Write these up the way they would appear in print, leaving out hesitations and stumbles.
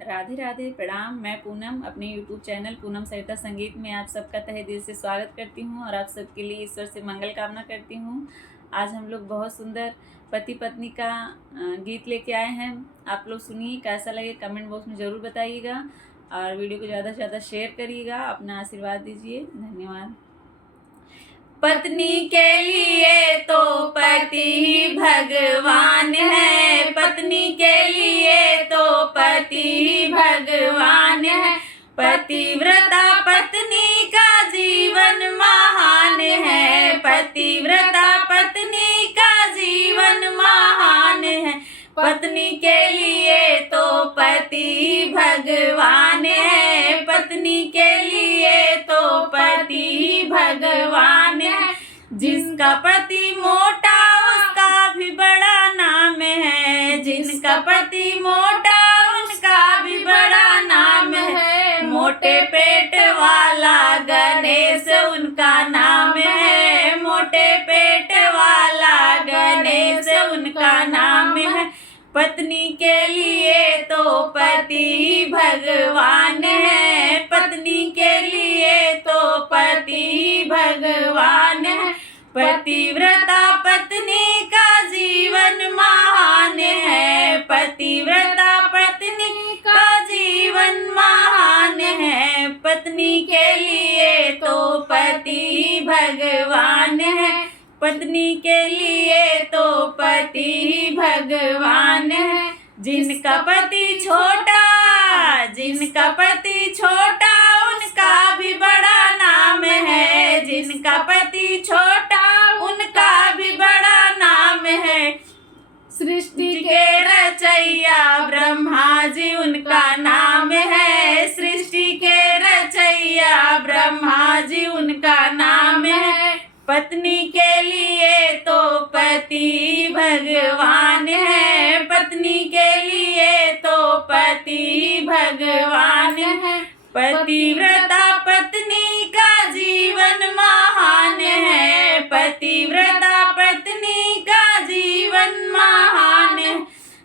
राधे राधे, प्रणाम। मैं पूनम अपने YouTube चैनल पूनम सरिता संगीत में आप सबका तहे दिल से स्वागत करती हूँ और आप सबके लिए ईश्वर से मंगल कामना करती हूँ। आज हम लोग बहुत सुंदर पति पत्नी का गीत लेके आए हैं। आप लोग सुनिए, कैसा लगे कमेंट बॉक्स में ज़रूर बताइएगा और वीडियो को ज़्यादा से ज़्यादा शेयर करिएगा, अपना आशीर्वाद दीजिए। धन्यवाद। पत्नी के लिए तो पति ही भगवान है, पत्नी के लिए तो पति ही भगवान है। पतिव्रता पत्नी का जीवन महान है, पतिव्रता पत्नी का जीवन महान है। पत्नी के लिए तो पति भगवान है, पत्नी के लिए तो पति भगवान है। जिसका पति मोटा उसका भी बड़ा नाम है, जिनका पति मोटा उनका भी बड़ा नाम है। मोटे पेट वाला गणेश उनका नाम है, मोटे पेट वाला गणेश उनका नाम है। पत्नी के लिए तो पति भगवान है, पत्नी के लिए तो पति भगवान है। पतिव्रता पत्नी का जीवन महान है, पतिव्रता पत्नी का जीवन महान है। पत्नी के लिए तो पति भगवान है, पत्नी के लिए तो पति भगवान है। जिनका पति छोटा, जिनका पति छोटा उनका भी बड़ा नाम है, जिनका पति छोटा उनका भी बड़ा नाम है। सृष्टि के रचैया ब्रह्मा जी उनका नाम है, सृष्टि के रचैया ब्रह्मा जी उनका नाम है। पत्नी के लिए तो पति भगवान है, पत्नी के लिए तो पति भगवान है। पतिव्रता पत्नी का जीवन महान है, पतिव्रता पत्नी का जीवन महान है।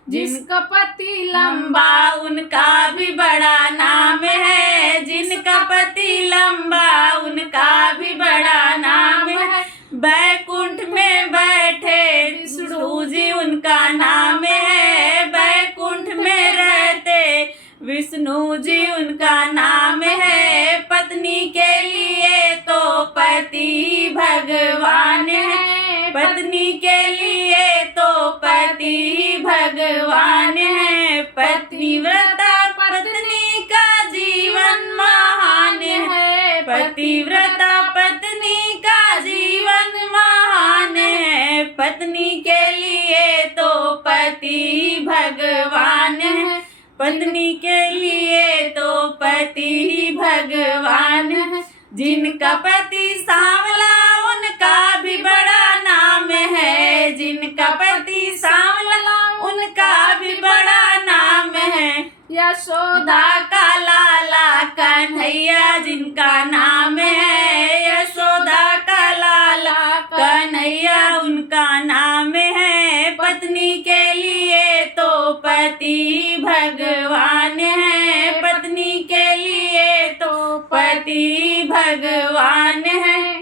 जिनका पति लंबा उनका भी बड़ा नाम है, जिनका पति लंबा उनका भी बड़ा नाम है। बैकुंठ में बैठे विष्णु जी उनका नाम है, बैकुंठ में रहते विष्णु जी उनका नाम है। पत्नी के लिए तो पति भगवान है, पत्नी के लिए तो पति भगवान है। पतिव्रता पत्नी का जीवन महान है, पतिव्रता पत्नी का जीवन महान है। पत्नी के लिए तो पति भगवान है, पत्नी के लिए तो पति भगवान है। जिनका पति सांवला उनका भी बड़ा नाम है, जिनका पति सांवला उनका भी बड़ा नाम है। यशोदा का लाला कन्हैया जिनका नाम है,